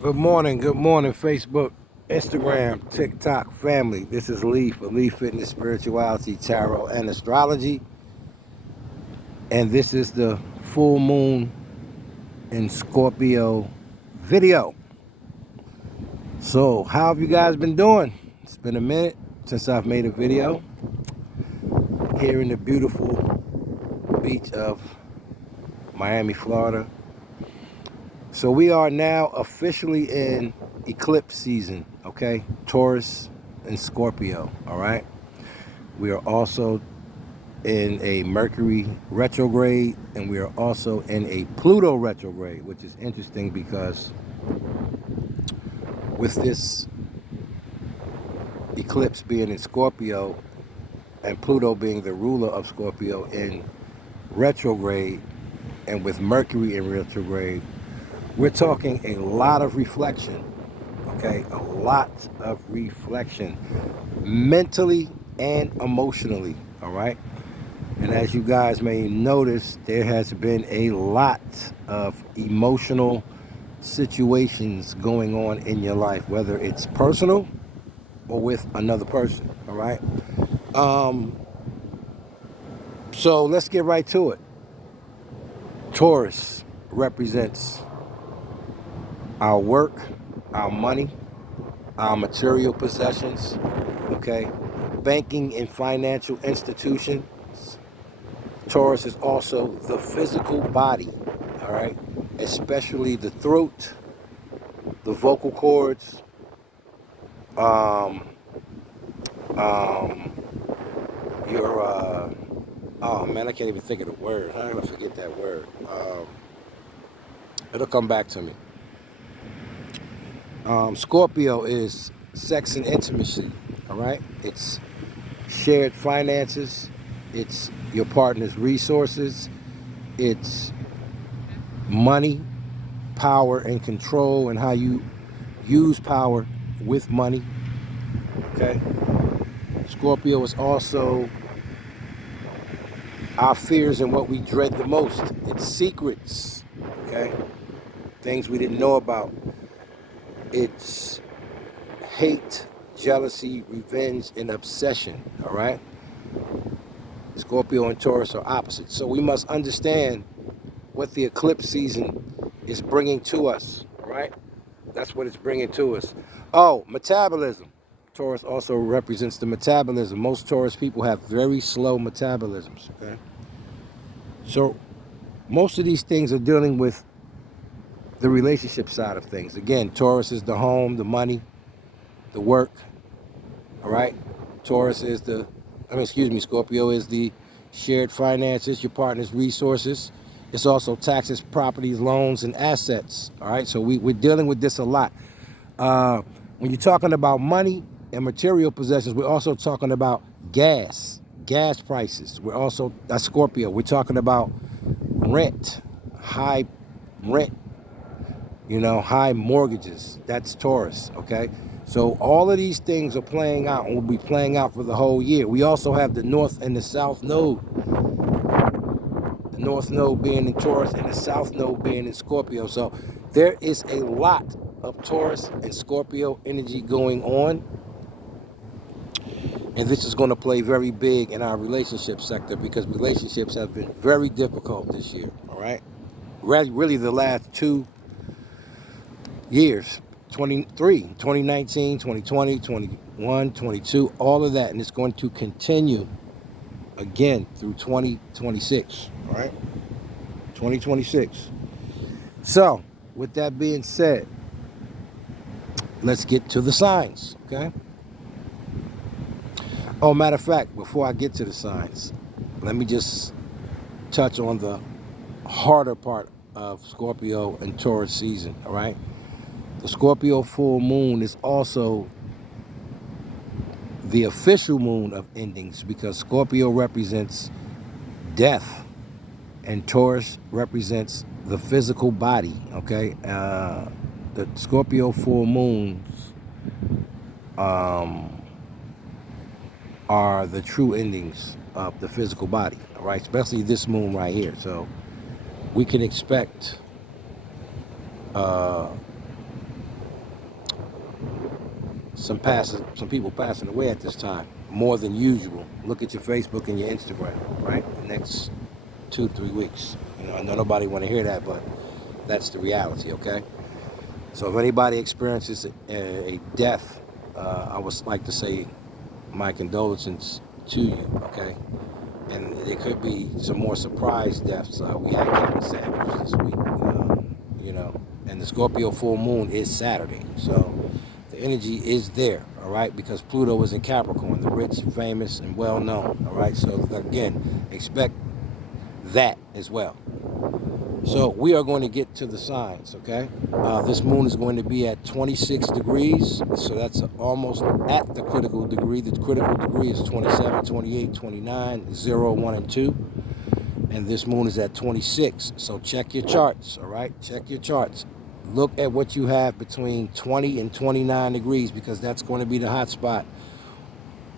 Good morning, Facebook, Instagram, TikTok family. This is Lee for Lee Fitness, Spirituality, Tarot, and Astrology. And this is the full moon in Scorpio video. So, how have you guys been doing? It's been a minute since I've made a video here in the beautiful beach of Miami, Florida. So, we are now officially in eclipse season, okay? Taurus and Scorpio, all right? We are also in a Mercury retrograde, and we are also in a Pluto retrograde, which is interesting because with this eclipse being in Scorpio and Pluto being the ruler of Scorpio in retrograde, and with Mercury in retrograde, we're talking a lot of reflection, okay? A lot of reflection, mentally and emotionally, all right? And as you guys may notice, there has been a lot of emotional situations going on in your life, whether it's personal or with another person, all right? Um, so let's get right to it. Taurus represents our work, our money, our material possessions, okay? Banking and financial institutions. Taurus is also the physical body, all right? Especially the throat, the vocal cords, um, um, your, oh man, I can't even think of the word. I'm gonna forget that word. It'll come back to me. Scorpio is sex and intimacy, all right? It's shared finances, it's your partner's resources, it's money, power, and control, and how you use power with money, okay? Scorpio is also our fears and what we dread the most. It's secrets, okay? Things we didn't know about. It's hate, jealousy, revenge, and obsession, all right? Scorpio and Taurus are opposites. So we must understand what the eclipse season is bringing to us, all right? That's what it's bringing to us. Oh, metabolism. Taurus also represents the metabolism. Most Taurus people have very slow metabolisms, okay? So most of these things are dealing with the relationship side of things. Again, Taurus is the home, the money, the work, all right? Taurus is Scorpio is the shared finances, your partner's resources. It's also taxes, properties, loans, and assets, all right? So we're dealing with this a lot. When you're talking about money and material possessions, we're also talking about gas prices. That's Scorpio. We're talking about rent, high rent, high mortgages. That's Taurus, okay? So all of these things are playing out and will be playing out for the whole year. We also have the North and the South Node. The North Node being in Taurus and the South Node being in Scorpio. So there is a lot of Taurus and Scorpio energy going on. And this is going to play very big in our relationship sector because relationships have been very difficult this year, all right? Really the last 2 years, 2019, 2020, 21, 22, all of that. And it's going to continue again through 2026, all right? 2026. So, with that being said, let's get to the signs, okay? Oh, matter of fact, before I get to the signs, let me just touch on the harder part of Scorpio and Taurus season, all right? The Scorpio full moon is also the official moon of endings because Scorpio represents death and Taurus represents the physical body, okay? The Scorpio full moons are the true endings of the physical body, all right? Especially this moon right here. So we can expect some people passing away at this time, more than usual. Look at your Facebook and your Instagram, right? The next 2-3 weeks. I know nobody want to hear that, but that's the reality, okay? So if anybody experiences a death, I would like to say my condolences to you, okay? And there could be some more surprise deaths. We had Captain Sanders this week, and the Scorpio full moon is Saturday. So the energy is there, all right, because Pluto is in Capricorn, the rich, famous, and well-known, all right? So again, expect that as well. So we are going to get to the signs, okay? This moon is going to be at 26 degrees, so that's almost at the critical degree. The critical degree is 27, 28, 29, 0, 1, and 2. And this moon is at 26, so check your charts, all right? Check your charts. Look at what you have between 20 and 29 degrees, because that's going to be the hot spot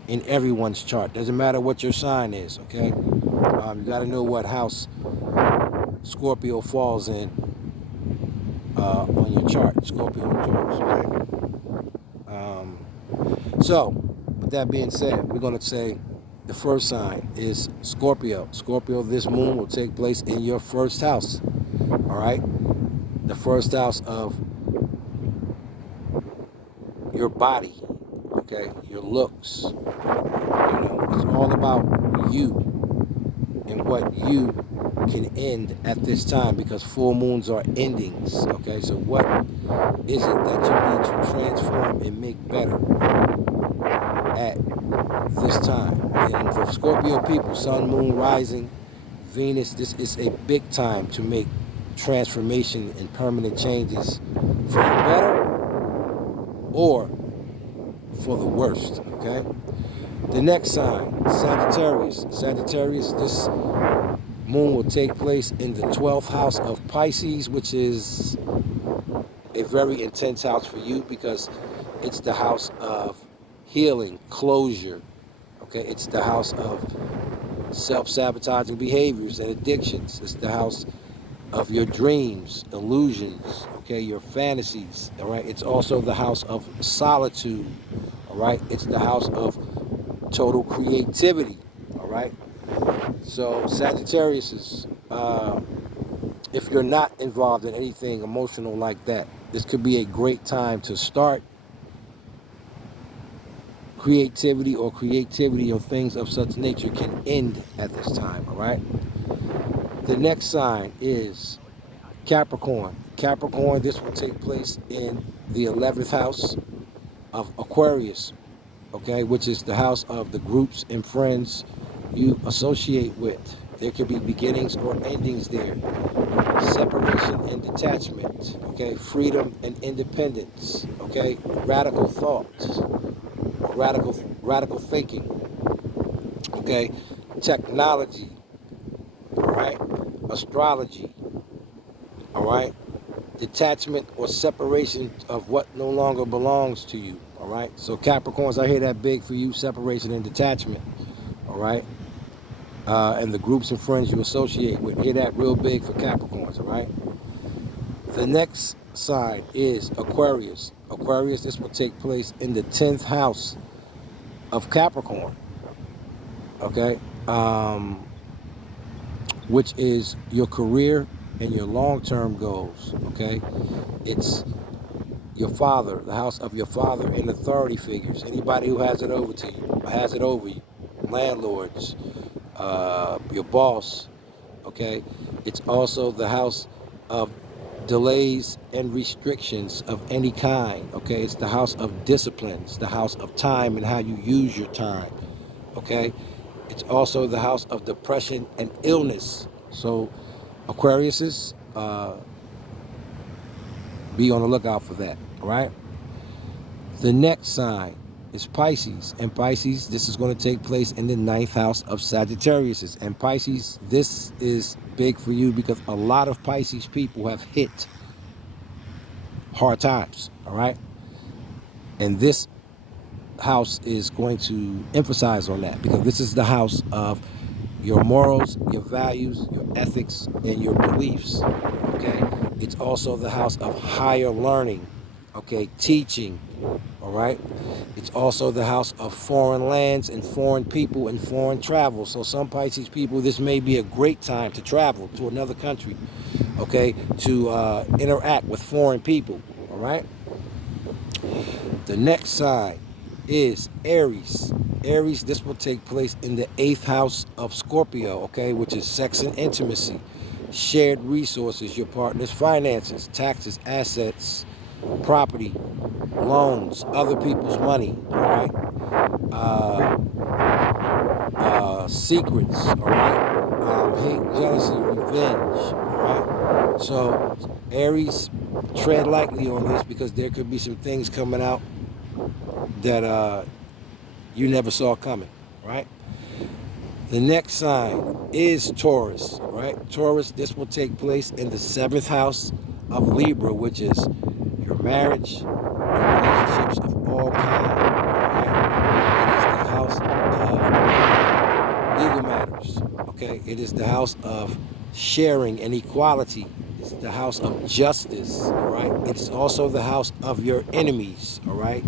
in everyone's chart. Doesn't matter what your sign is, okay? You got to know what house Scorpio falls in on your chart, Scorpio and Taurus, right? So, with that being said, we're going to say the first sign is Scorpio. Scorpio, this moon will take place in your first house, all right? The first house of your body, okay? Your looks. It's all about you and what you can end at this time, because full moons are endings, okay? So what is it that you need to transform and make better at this time? And for Scorpio people, sun, moon, rising, Venus, this is a big time to make transformation and permanent changes for the better or for the worst, okay? The next sign, Sagittarius. Sagittarius, this moon will take place in the 12th house of Pisces, which is a very intense house for you because it's the house of healing, closure, okay? It's the house of self-sabotaging behaviors and addictions. It's the house of your dreams, illusions, okay? Your fantasies, all right? It's also the house of solitude, all right? It's the house of total creativity, all right? So Sagittarius is, if you're not involved in anything emotional like that, this could be a great time to start creativity, or creativity or things of such nature can end at this time, all right? The next sign is Capricorn. Capricorn, this will take place in the 11th house of Aquarius, okay, which is the house of the groups and friends you associate with. There could be beginnings or endings there. Separation and detachment, okay, freedom and independence, okay, radical thought, radical thinking, okay, technology, all right, astrology, all right, detachment or separation of what no longer belongs to you, all right? So Capricorns, I hear that big for you, separation and detachment, all right? And the groups and friends you associate with, hear that real big for Capricorns, all right? The next sign is Aquarius. Aquarius, this will take place in the 10th house of Capricorn, okay? Which is your career and your long-term goals, okay? It's your father, the house of your father, and authority figures. Anybody who has it over to you, has it over you. Landlords, your boss, okay? It's also the house of delays and restrictions of any kind, okay? It's the house of discipline. It's the house of time and how you use your time, okay? It's also the house of depression and illness. So Aquariuses, be on the lookout for that, all right? The next sign is Pisces. And Pisces, this is going to take place in the 9th house of Sagittarius. And Pisces, this is big for you because a lot of Pisces people have hit hard times, all right? And this house is going to emphasize on that because this is the house of your morals, your values, your ethics, and your beliefs, okay? It's also the house of higher learning, okay, teaching, all right? It's also the house of foreign lands and foreign people and foreign travel. So some Pisces people, this may be a great time to travel to another country, okay, to interact with foreign people, all right? The next sign is Aries. Aries, this will take place in the 8th house of Scorpio, okay, which is sex and intimacy, shared resources, your partner's finances, taxes, assets, property, loans, other people's money, all right? Secrets, all right? Hate, jealousy, revenge, all right? So, Aries, tread lightly on this because there could be some things coming out that you never saw coming, right? The next sign is Taurus, right? Taurus, this will take place in the 7th house of Libra, which is your marriage and relationships of all kinds, right? It is the house of legal matters, okay? It is the house of sharing and equality. It's the house of justice, all right? It's also the house of your enemies, all right?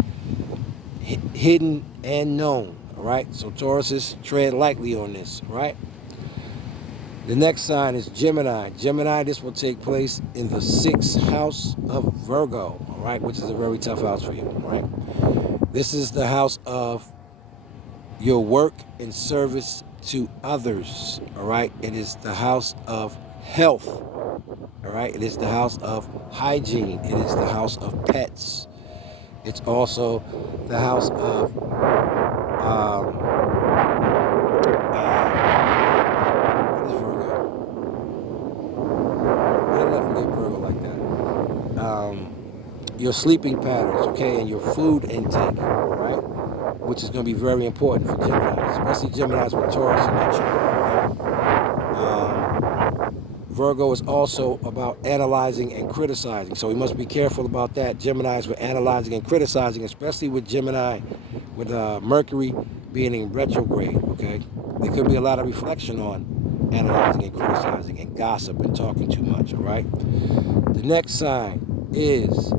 Hidden and known, all right? So Tauruses, tread lightly on this, all right? The next sign is Gemini. Gemini, this will take place in the 6th house of Virgo, all right, which is a very tough house for you, all right? This is the house of your work and service to others, all right? It is the house of health, all right? It is the house of hygiene. It is the house of pets. It's also the house of Virgo like that. Your sleeping patterns, okay, and your food intake, all right, which is going to be very important for Gemini, especially Geminis with Taurus in that chart, all right? Virgo is also about analyzing and criticizing, so we must be careful about that. Geminis with analyzing and criticizing, especially with Gemini, with Mercury being in retrograde, okay? There could be a lot of reflection on analyzing and criticizing and gossip and talking too much, all right? The next sign is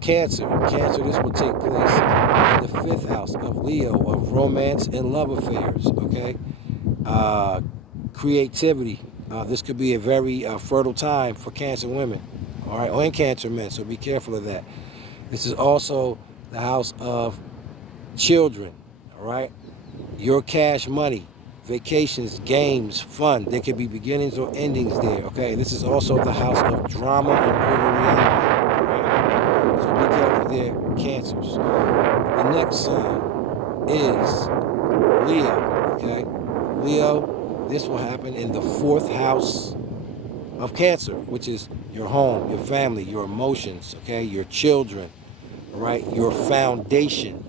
Cancer. Cancer, this will take place in the 5th house of Leo, of romance and love affairs, okay? Creativity. This could be a very fertile time for Cancer women, all right, or in Cancer men, so be careful of that. This is also the house of children, all right? Your cash money, vacations, games, fun. There could be beginnings or endings there, okay? This is also the house of drama and overreacting, all right? So be careful there, Cancers. The next sign is Leo, okay? Leo, this will happen in the 4th house of Cancer, which is your home, your family, your emotions, okay? Your children, all right? Your foundation,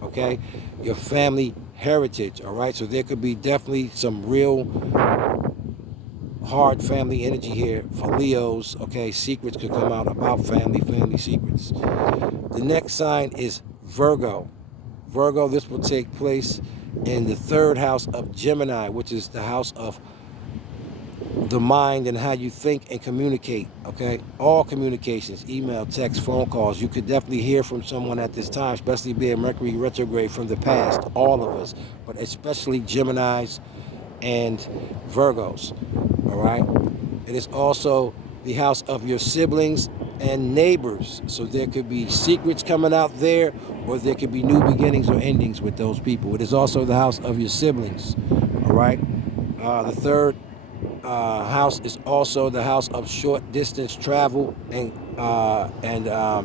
okay? Your family heritage, all right? So there could be definitely some real hard family energy here for Leos, okay? Secrets could come out about family secrets. The next sign is Virgo. Virgo, this will take place in the 3rd house of Gemini, which is the house of the mind and how you think and communicate, okay? All communications, email, text, phone calls. You could definitely hear from someone at this time, especially being Mercury retrograde from the past, all of us, but especially Geminis and Virgos, all right? It is also the house of your siblings and neighbors. So there could be secrets coming out there, or there could be new beginnings or endings with those people. It is also the house of your siblings, all right? The 3rd house is also the house of short distance travel and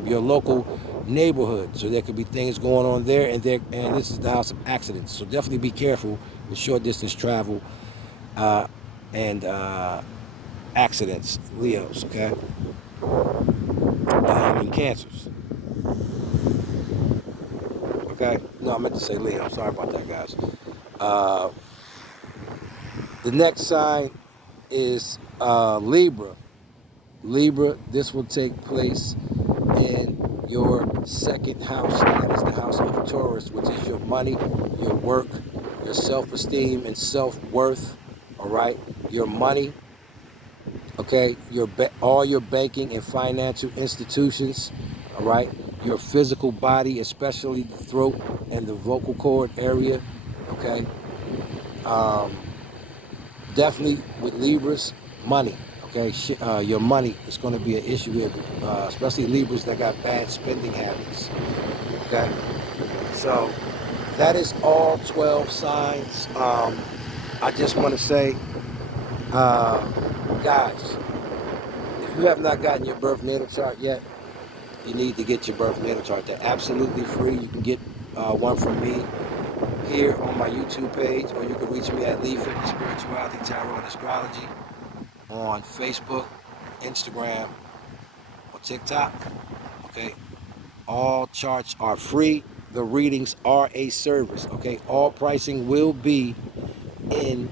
your local neighborhood. So there could be things going on there, and this is the house of accidents. So definitely be careful with short distance travel and accidents, Leos, okay? And Cancers. Okay? No, I meant to say Leo. I'm sorry about that, guys. The next sign is Libra. Libra, this will take place in your 2nd house, and that is the house of Taurus, which is your money, your work, your self-esteem and self-worth, all right? Your money, okay? All your banking and financial institutions, all right? Your physical body, especially the throat and the vocal cord area, okay? Um, Definitely with Libras, money, okay? Your money is going to be an issue here, especially Libras that got bad spending habits, okay? So that is all 12 signs. I just want to say, uh, guys, if you have not gotten your birth natal chart yet, you need to get your birth natal chart. They're absolutely free. You can get one from me here on my YouTube page, or you can reach me at Leaf Fitness Spirituality, Tarot and Astrology on Facebook, Instagram, or TikTok. Okay, all charts are free. The readings are a service. Okay, all pricing will be in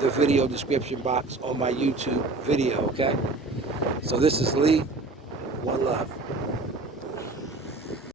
the video description box on my YouTube video. Okay, so this is Lee. One love.